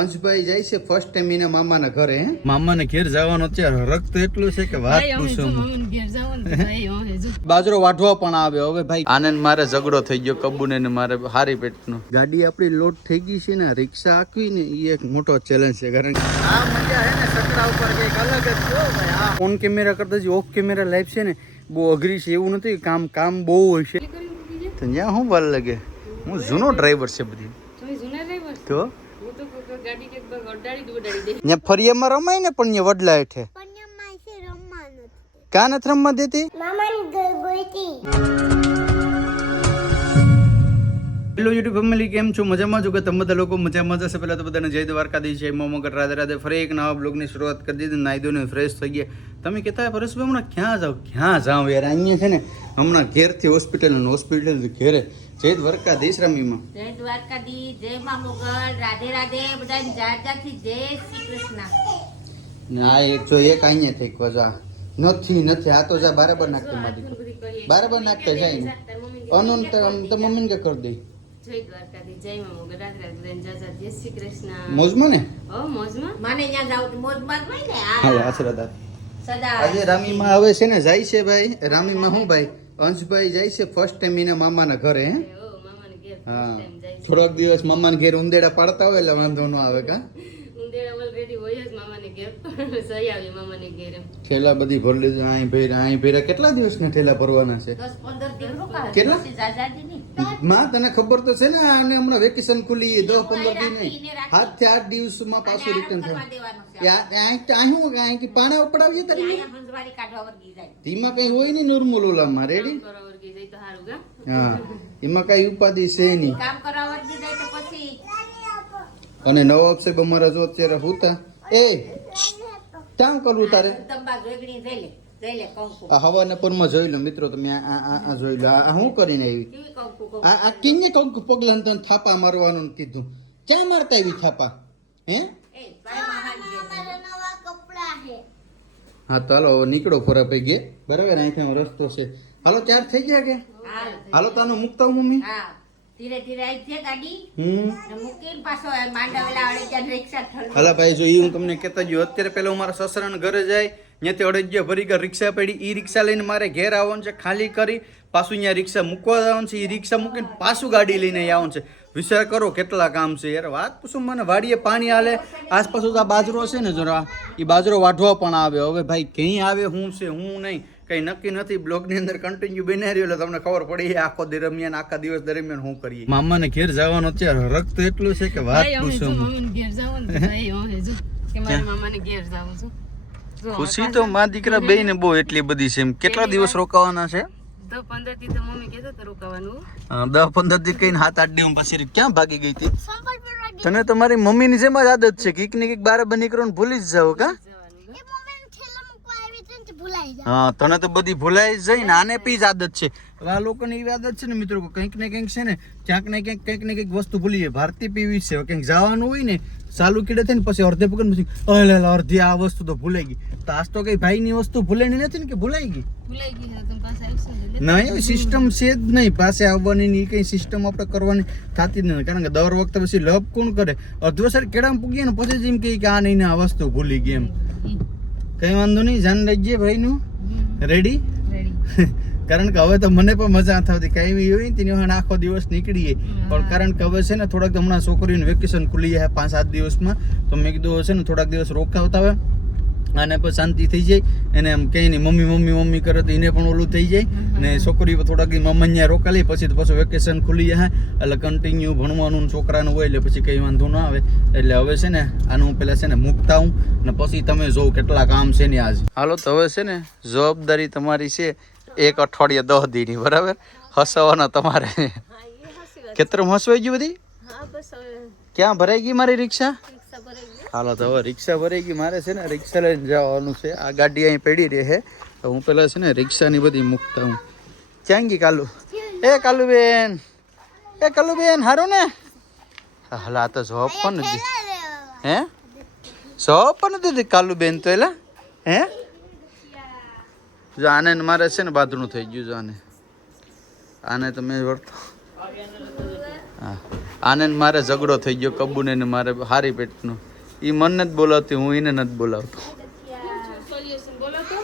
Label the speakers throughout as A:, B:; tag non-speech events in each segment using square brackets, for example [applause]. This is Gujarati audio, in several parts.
A: અંશભાઈ જાય છે ફર્સ્ટ ટાઈમ એના મામાના ઘરે
B: મામાને ઘેર જવાનો અત્યારે રક્ત એટલું છે કે વાત પૂછો બાજરો વાઢવા પણ આવ્યો હવે ભાઈ. આનંદ મારે ઝઘડો થઈ ગયો કબૂને ને મારે હારી પેટનો.
A: ગાડી આપણી લોટ થઈ ગઈ છે ને રિક્ષા આખવી ને એ એક મોટો ચેલેન્જ છે કારણ કે આ મજા હે ને સકડા ઉપર કંઈક અલગ જ છે ભાઈ આ
B: ઓન કેમેરા કરતા જે ઓફ કેમેરા લાઈફ છે ને બહુ અઘરી છે એવું નથી કામ કામ બહુ હોય છે. તો ત્યાં શું વાર લાગે? હું જૂનો ડ્રાઈવર છે બધી.
C: તમે જૂના ડ્રાઈવર
B: તો?
C: કે
B: ત્યાં ફરિયામાં રમાય ને પણ વડલા હેઠે.
D: રમવાનું
B: નથી રમવા દેતી?
D: મામાની ગોઈતી.
B: હેલો યુટ્યુબ ફેમિલી કેમ છો? મજામાં છો કે તમે બધા લોકો મજામાં જશે પહેલાં તો બધાને જય દ્વારકાધીશ જય મોમગર રાધે રાધે ફરી એક નવા બ્લોગની શરૂઆત કરી દીધી. નાહી ધોઈને ફ્રેશ થઈ ગયા. તમે કહેતા પરેશભાઈ હમણાં ક્યાં જાઓ? ક્યાં જાઓ? યાર અહીંયા છે ને હમણાં ઘેરથી હોસ્પિટલ અને હોસ્પિટલથી ઘેરે. જય દ્વારકાધીશ રમીમાં.
E: જય દ્વારકાધી જય મા મોગલ રાધે રાધે બધાને જાત જાતથી જય શ્રી કૃષ્ણ.
A: ને એક જો એક અહીંયા થઈ જા. નથી નથી આ તો જા બરાબર નાખતી મારી બરાબર નાખતા જાય અનંત તો મમ્મીને કે કરી દઈ
C: જય મોગલ જય શ્રી કૃષ્ણ.
A: મોજમાં ને?
C: ઓ મોજમાં?
E: મને જાવ તો મોજ ને?
A: હાલો
E: આ
A: આશીર્વાદ આપ.
E: સદા
A: આજે રામીમાં હવે છે ને જાય છે ભાઈ. રામીમાં હું ભાઈ? અંશભાઈ જાય છે ફર્સ્ટ ટાઈમ એના મામાના ઘરે હે? થોડોક દિવસ મામાના ઘેર ઉંદેડા પાડતા હોય એટલે વાંધો ન આવે કા?
C: ઉંદેડા ઓલરેડી હોય જ મામાને ઘેર પણ સહી આવી મામાને ઘેર એમ.
A: ઠેલા બધી ભરી લીધું અહીં ભેરા અહીં ભેરા કેટલા દિવસના ઠેલા ભરવાના છે? કેટલા? માં તને ખબર તો છે ને આને હમણાં વેકેશન ખુલી દસ પંદર દિન.
E: રાખી,
A: નહીં થી આઠ દિવસમાં પાછું રિટર્ન
E: થયું. કરવા
A: થાય
E: દેવાનો છે.
A: એ આ- અહીં તો અહીં અહીં કે પાણા ઉપડાવીએ તારી તેમાં કઈ હોય નહીં નોર્મલ ઓલામાં રેડી હા. એમાં કઈ ઉપાધિ છે નહીં.
E: કામ કરવા વર્ગી જાય તો પછી
A: અને નવાબ સાહેબ અમારા જો અત્યારે હુતા. એ કામ કરવું તારે. આ હવાના પરમાં જોઈ લો મિત્રો તમે આ આ- આ આ જોઈ લો. આ હું શું કરીને આવી? આ આ કિન્ને કંકુ પગલા તને થાપા મારવાનું કીધું. ક્યાં મારતા આવી થાપા? હે?
E: એ ભાઈ મહાન છે.
D: મારા નવા કપડા છે.
A: હા તો હાલો હવે નીકળો ફોરા ગયે બરાબર અહીંથી રસ્તો છે. હાલો ચાર થઈ ગયા કે? હાલો તાનું મૂકતા હું મમ્મી?
B: હાલા ભાઈ જો હું તમને કહેતા ગયો અત્યારે પહેલા હું મારા સસરાના ઘરે જાય ત્યાંથી અડજ્યા ભરી ગયા રિક્ષા પડી એ રિક્ષા લઈને મારે ઘેર આવવાનું છે ખાલી કરી પાછું અહીંયા રિક્ષા મૂકવા જવાનું છે એ રિક્ષા મૂકીને પાછું ગાડી લઈને આવવાનું છે. વિચાર કરો કેટલા કામ છે યાર વાત પૂછું મને વાડીએ પાણી હાલે આસપાસ આ બાજરો છે ને જરા એ બાજરો વાઢવા પણ આવે હવે ભાઈ ક્યાંય આવે હું છે હું નહીં. કઈ નક્કી નથી બ્લોગની અંદર કન્ટિન્યુ બની રહ્યો એટલે તમને ખબર પડી આખો દરમિયાન આખા દિવસ દરમિયાન શું કરીએ. મામાને ઘેર જવાનો અત્યારે રક્ત એટલું છે કે
C: વાત પૂછો જો મમ્મીને ઘેર જાઓ ભાઈ અમે જો કે મારા મામાને ઘેર જાઉં છું.
B: ખુશી તો મા દીકરા બે ને બહુ એટલી બધી છે એમ. કેટલા દિવસ રોકાવાના છે?
C: તો પંદરથી તો મમ્મી કહેતા હતા રોકાવાનું.
B: દસ પંદર દી કઈ હાથ આઠ દિવસ પછી ક્યાં ભાગી ગઈ હતી
D: વાળી
B: તને તમારી મમ્મીની જેમ જ આદત છે કીક ને કીક બારે બની કરો ભૂલી જ જાવ કા
C: જવાનું
D: એ મમ્મીને ઠેલા મૂકવા આવી હતી ને તે ભૂલાઈ જાય
B: હા તને તો બધી ભૂલાઈ જઈ ને આને પી જ આદત છે. આ લોકોની એવી આદત છે ને મિત્રો કંઈક ને કંઈક છે ને ક્યાંક ને ક્યાંક કંઈક ને કંઈક વસ્તુ ભૂલી જાય. ભારતી પીવી છે. કંઈક જવાનું હોય ને ચાલુ કીડે થઈ ને પછી અડધે પકડ પછી અલે અડધી આ વસ્તુ તો ભૂલાઈ ગઈ. તો આજ તો કઈ ભાઈની વસ્તુ ભૂલાઈ નથી ને કે ભૂલાઈ ગઈ?
C: ભૂલાઈ ગઈ ને
B: ના એવી સિસ્ટમ છે જ નહીં. પાસે આવવાની ની કઈ સિસ્ટમ આપણે કરવાની થતી જ નથી. કારણ કે દર વખતે પછી લપ કોણ કરે? અધવસર કેળામાં પૂગીએ ને પછી જ એમ કે આ નહીં ને આ વસ્તુ ભૂલી ગઈ એમ. કઈ વાંધો નહીં જાન રાખજે ભાઈનું. રેડી
C: રેડી [laughs]
B: કારણ કે હવે તો મને પણ મજા નથી આવતી. કઈ એવી હોય તેની વખત આખો દિવસ નીકળીએ. પણ કારણ કે હવે છે ને થોડાક હમણાં છોકરીઓનું વેકેશન ખુલી જાય પાંચ સાત દિવસમાં તો મેં કીધું છે ને થોડાક દિવસ રોકાવતા હોય. અને પછી શાંતિ થઈ જાય એને એમ કહે નહીં મમ્મી મમ્મી મમ્મી કરે તો એને પણ ઓલું થઈ જાય. ને છોકરી થોડાક મમ્મી અહીંયા રોકાલી પછી તો પાછું વેકેશન ખુલી જાય. એટલે કન્ટિન્યુ ભણવાનું છોકરાનું હોય એટલે પછી કંઈ વાંધો ન આવે. એટલે હવે છે ને આનું હું પહેલાં છે ને મૂકતા હું ને પછી તમે જોઉં કેટલા કામ છે ને આજ. હાલો તો હવે છે ને જવાબદારી તમારી છે એક અઠવાડિયે દહ દીની બરાબર? હસવાના તમારે. ખેતરમાં હસવાઈ ગયું બધી? ક્યાં ભરાઈ ગઈ મારી રિક્ષા હાલો, તો હવે રિક્ષા ભરાઈ ગઈ. મારે છે ને રિક્ષા લઈને જવાનું છે. આ ગાડી અહીં પડી રહે છે. તો હું પેલા છે ને રિક્ષાની બધી મૂકતા હું. ક્યાં ગઈ કાલુ? એ કાલુબેન. એ કાલુબેન, હારું ને? હાલ તો જોબ પણ નથી. હે? જોબ પણ નથી કાલુબેન તો એલા? હે? જો આને મારે છે ને બાથરૂમ થઈ ગયું જો આને. આને તો મેં વળતો હા. આને ને મારે ઝઘડો થઈ ગયો કબૂને ને મારે હારી પેટનો. એ મને જ બોલાવતી હું એને નથી બોલાવતો.
C: સોલ્યુશન બોલો તો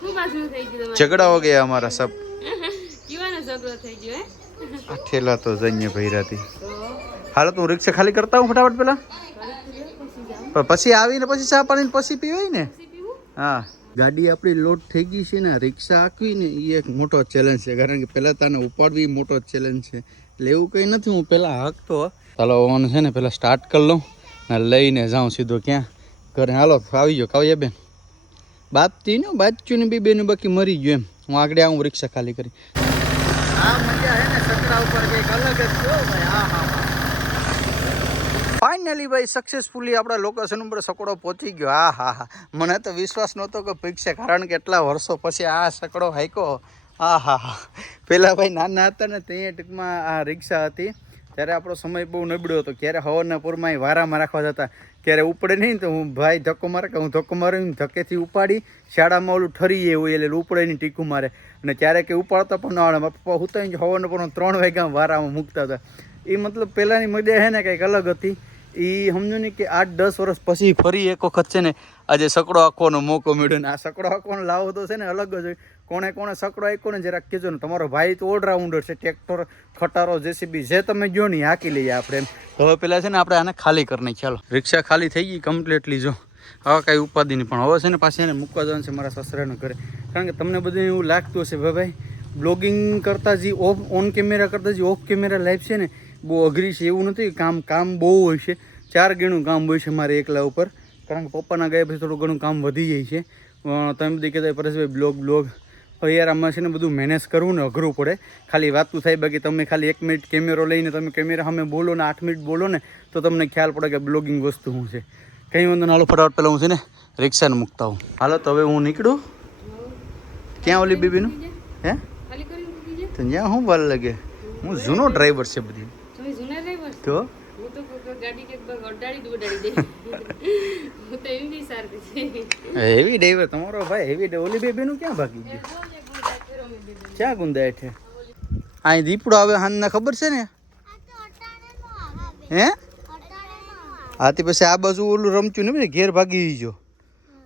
C: શું પાછું થઈ ગયું
B: હો? અમારા સબ
C: હે
B: ઠેલા તો જઈએ ભૈરાથી હાલો તું રિક્ષા ખાલી કરતા હું ફટાફટ પેલા. પછી આવીને પછી ચા પાણી પછી પીવાય ને? હા. ગાડી આપણી લોડ થઈ ગઈ છે ને રિક્ષા આંકવી ને એ એક મોટો ચેલેન્જ છે. કારણ કે પહેલાં તને ઉપાડવી મોટો ચેલેન્જ છે. એટલે એવું કંઈ નથી, હું પહેલાં હાંકતો. ચાલો ઓન છે ને પહેલાં સ્ટાર્ટ કરી લઉં ને લઈને જાઉં સીધો ક્યાં. ઘરે હાલો, આવી ગયો, કાવ્યા બેન. બાપતી ને બાચ્યું ને બી બેનું બાકી મરી ગયું એમ. હું આગળ આવું, રિક્ષા ખાલી કરી. આ મજા ઉપર કંઈક અલગ જ છો ભાઈ ફાઇનલી ભાઈ સક્સેસફુલી આપણા લોકેશન ઉપર સકડો પહોંચી ગયો. હા હા હા મને તો વિશ્વાસ નહોતો કે પીકશે કારણ કે એટલા વર્ષો પછી આ સકડો હાઈકો હા હા હા પહેલાં ભાઈ નાના હતા ને ત્યાં ટૂંકમાં આ રિક્ષા હતી. ત્યારે આપણો સમય બહુ નબળ્યો હતો. ક્યારે હવાના પૂરમાં એ વારામાં રાખવા જતા. ક્યારે ઉપડે નહીં તો હું ભાઈ ધક્કો મારે કે હું ધક્કો મારું ધક્કેથી ઉપાડી શાળામાં ઓલું ઠરી એવું એટલે ઉપડે નહીં, ટીકું મારે. અને ક્યારે કે ઉપાડતા પણ ના આવડે. પપ્પા હું તો હવાના પૂરમાં ત્રણ વાગ્યા વારામાં મૂકતા હતા. એ મતલબ પહેલાંની મજા છે ને કંઈક અલગ હતી. એ સમજો ને કે આઠ, દસ વર્ષ પછી ફરી એક વખત છે ને આજે સકડો આંખવાનો મોકો મળ્યો ને આ સકડો આંકવાનો લાવો તો છે ને અલગ જ હોય. કોણે કોણે સકડો આંખ્યો ને જરાક કહેજો ને, તમારો ભાઈ તો ઓલરાઉન્ડર છે ટ્રેક્ટર ખટારો, જેસીબી, જે તમે ગયો ને હાકી લઈએ આપણે એમ. હવે પેલા છે ને આપણે આને ખાલી કરી નાખી ચાલો. રિક્ષા ખાલી થઈ ગઈ કમ્પ્લીટલી જો. હવે કાંઈ ઉપાધિ નહીં, પણ હવે છે ને પાછી એને મૂકવા જવાનું છે મારા સસરાને ઘરે. કારણ કે તમને બધું એવું લાગતું હશે, ભાઈ બ્લોગિંગ કરતાં જે ઓફ ઓન કેમેરા કરતાં જે ઓફ કેમેરા લાઈફ છે ને, બહુ અઘરી છે, એવું નથી, કામ કામ બહુ હોય છે. ચાર ગણું કામ હોય છે મારે એકલા ઉપર. કારણ કે પપ્પાના ગયા પછી થોડું ઘણું કામ વધી જાય છે. તમે બધી કહેતા પરેશભાઈ બ્લોગ બ્લોગ. હવે યાર આમાં છે ને બધું મેનેજ કરવું ને અઘરું પડે. ખાલી વાતું થાય બાકી તમે ખાલી એક મિનિટ કેમેરો લઈને તમે કેમેરા સામે બોલો ને આઠ મિનિટ બોલો ને તો તમને ખ્યાલ પડે કે બ્લોગિંગ વસ્તુ શું છે. કંઈ વાંધો ના હાલો ફટાફટ પહેલાં હું છે ને રિક્ષાને મૂકતા હું હાલો તો હવે હું નીકળું. ક્યાં ઓલી બીબીનું? હે? તો ત્યાં શું વાર લાગે? હું જૂનો ડ્રાઈવર છે બધી. તો? હેવી ડ્રાઈવર તમારો ભાઈ હેવી ઓલી બેબીનું ક્યાં ભાગી ગયું? ક્યાં ગુંદાય છે અહીં દીપડો આવે હાનના ખબર છે ને?
D: નો
B: હે? હાથી પછી આ બાજુ ઓલું રમચું ને ઘેર ભાગી ગયો.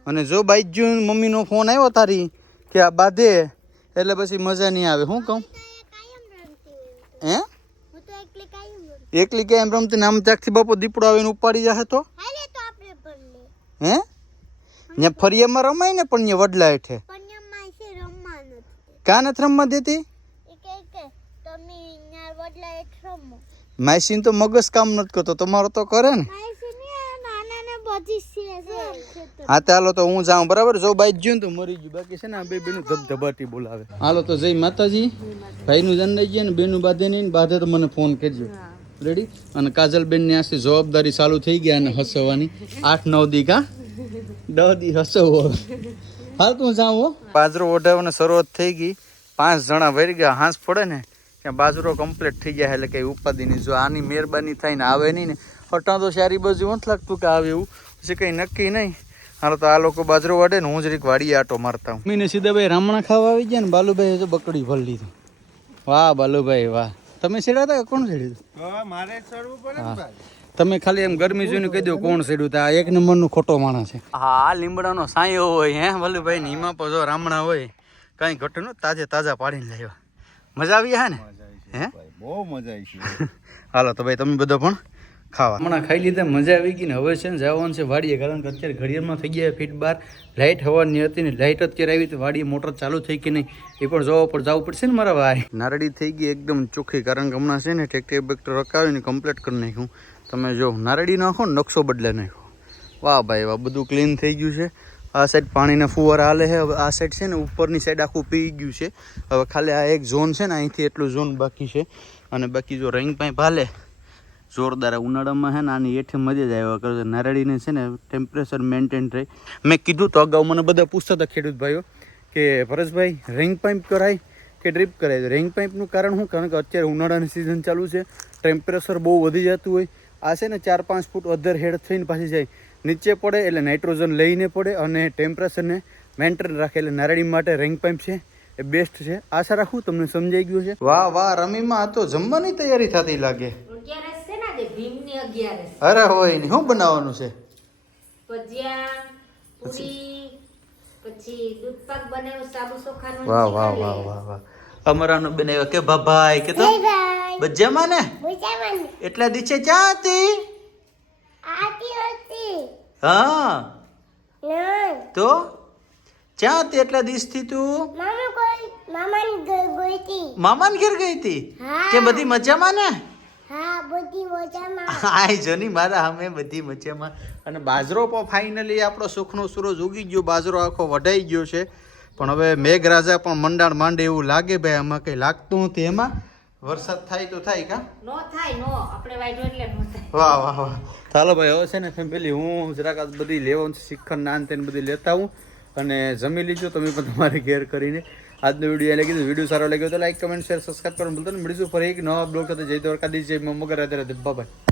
B: અને જો બાઈક જો મમ્મીનો ફોન આવ્યો તારી કે આ બાંધે એટલે પછી મજા નહીં આવે. શું કહું? હે
D: હું? તો એકલી કે
B: એમ કેમ રમતી ને આમ ત્યાંથી બાપો દીપડો આવીને ઉપાડી જશે તો? હે? ત્યાં ફરિયામાં રમાય ને પણ વડલા હેઠે? કા નથી રમવા દેતી? માસીન તો મગજ કામ નથી કરતો તમારો તો કરે ને.
D: ને ને
B: હા તો હાલો તો હું જાઉં બરાબર? જો ભાઈ જ્યું ને તો મરી ગયું. બાકી છે ને આ બે બેનું ધબધબાટી બોલાવે. હાલો તો જય માતાજી. ભાઈનું જન લઈ ગયા ને બેનું બાંધે નહીં ને બાંધે તો મને ફોન કરજો. રેડી. અને કાજલબેનની આથી જવાબદારી ચાલુ થઈ ગયા અને હસવાની. આઠ નવ દી કા દસ દી હસવો હાલ તું જાઉં હો. બાજરો ઓઢાવવાની શરૂઆત થઈ ગઈ. પાંચ જણા વરી ગયા. હાંસ પડે ને ત્યાં બાજરો કમ્પ્લીટ થઈ જાય એટલે કઈ ઉપાધિ નહીં જો આની મહેરબાની થાય ને આવે નહીં ને. હટા તો સારી બાજુ નથી લાગતું કે આવે એવું. પછી કંઈ નક્કી નહીં. હાલો તો આ લોકો બાજરો વાડે ને હું જરીક વાડી આટો મારતા હું મીને સીધા ભાઈ રામણા ખાવા આવી ગયા ને બાલુભાઈ હજુ બકડી ભરી લીધું. વાહ બાલુભાઈ વાહ. તમે સેડ્યા હતા કોણ સેડ્યું મારે હા. તમે ખાલી એમ ગરમી જોઈને કહી દો કોણ સેડ્યું તા. એક નંબરનું ખોટો માણસ છે. હા આ લીમડાનો સાયો હોય હે બાલુભાઈ ને એમાં પણ જો રામણા હોય કાંઈ ઘટનું તાજે તાજા પાડીને લાવ્યા. મજા આવી હે ને? હે?
F: બહુ મજા આવી [laughs]
B: હાલો તો ભાઈ તમે બધો પણ ખાવા. હમણાં ખાઈ લીધા મજા આવી ગઈ ને હવે છે ને જવાનું છે વાડીએ કારણ કે અત્યારે ઘડિયાળમાં થઈ ગયા ફીટ બાર લાઇટ હવાની હતી ને લાઇટ અત્યારે આવી તો વાડીએ મોટર ચાલુ થઈ કે નહીં એ પણ જોવા પર જવું પડશે ને મારા ભાઈ. નારળી થઈ ગઈ એકદમ ચોખ્ખી કારણ કે હમણાં છે ને ટ્રેક્ટર બેક્ટર રકાવીને કમ્પ્લીટ કરી નાખ્યું. તમે જો નારળી નાખો ને નકશો બદલે નાખો વાહ ભાઈ વાહ બધું ક્લીન થઈ ગયું છે. આ સાઈડ પાણીના ફુવારા હાલે છે હવે આ સાઈડ છે ને ઉપરની સાઈડ આખું પી ગયું છે. હવે ખાલી આ એક ઝોન છે ને અહીંથી એટલું ઝોન બાકી છે. અને બાકી જો રંગ પાઇપ હાલે જોરદાર ઉનાળામાં છે ને આની હેઠે મજા જ આવ્યા કરે છે. નારળીને છે ને ટેમ્પરેચર મેન્ટેન રહે. મેં કીધું તો અગાઉ મને બધા પૂછતા હતા ખેડૂત ભાઈઓ કે ભરતભાઈ રિંગ પાઇપ કરાય કે ડ્રીપ કરાય? રિંગ પાઇપનું કારણ શું? કારણ કે અત્યારે ઉનાળાની સિઝન ચાલુ છે ટેમ્પરેચર બહુ વધી જતું હોય. આ છે ને ચાર પાંચ ફૂટ અધર હેડ થઈને પાછી જાય. નીચે પડે એટલે નાઇટ્રોજન લઈને પડે અને ટેમ્પરેચરને મેન્ટેન રાખે. એટલે નારળી માટે રિંગ પાઇપ છે, એ બેસ્ટ છે. આશા રાખું તમને સમજાઈ ગયું છે. વાહ વાહ, રમીમાં આ તો જમવાની તૈયારી થતી લાગે.
A: ભીમની અગિયારસ
B: અરે હોય નહીં. શું બનાવવાનું છે?
A: ભજીયા પૂરી પછી દૂધપાક બનાવ્યો સાબુ ચોખાનો
B: વાહ વાહ વાહ વાહ વાહ. અમારાનું બનાવ્યો કે ભાભાઈ કે તો?
D: બાય
B: ને? એટલા દિવસે ચા હતી?
D: આતી હતી.
B: હા. તો? ચા હતી એટલા દિવસથી તું?
D: મામા મામાની ઘર
B: ગઈ હતી? કે બધી મજામાં ને? આય [laughs] જોની મારા અમે બધી મજામાં. અને બાજરો પણ ફાઇનલી આપણો સુખનો સૂરજ ઉગી ગયો. બાજરો આખો વઢાઈ ગયો છે. પણ હવે મેઘરાજા પણ મંડાણ માંડે એવું લાગે ભાઈ આમાં કંઈ લાગતું નથી એમાં. વરસાદ થાય તો થાય કા?
A: નો થાય નો. આપણે વાઈડો એટલે નો થાય.
B: વાહ વાહ વાહ. ચાલો ભાઈ હવે છે ને ફેમિલી હું જરાક બધી લેવાનું છે શિખર નાન તેને બધી લેતા હું અને જમી લીજો તમે પણ તમારે ઘેર કરીને. આજનો વીડિયો એટલે કીધું, વીડિયો સારો લાગ્યો તો લાઈક કમેન્ટ શેર સબસ્ક્રાઈબ કરવાનું ભૂલતા નહીં. મળીશું ફરી એક નવા બ્લોગ સાથે. જય દ્વારકાધીશ, જય મમ્મગર રાધે રાધે બાય.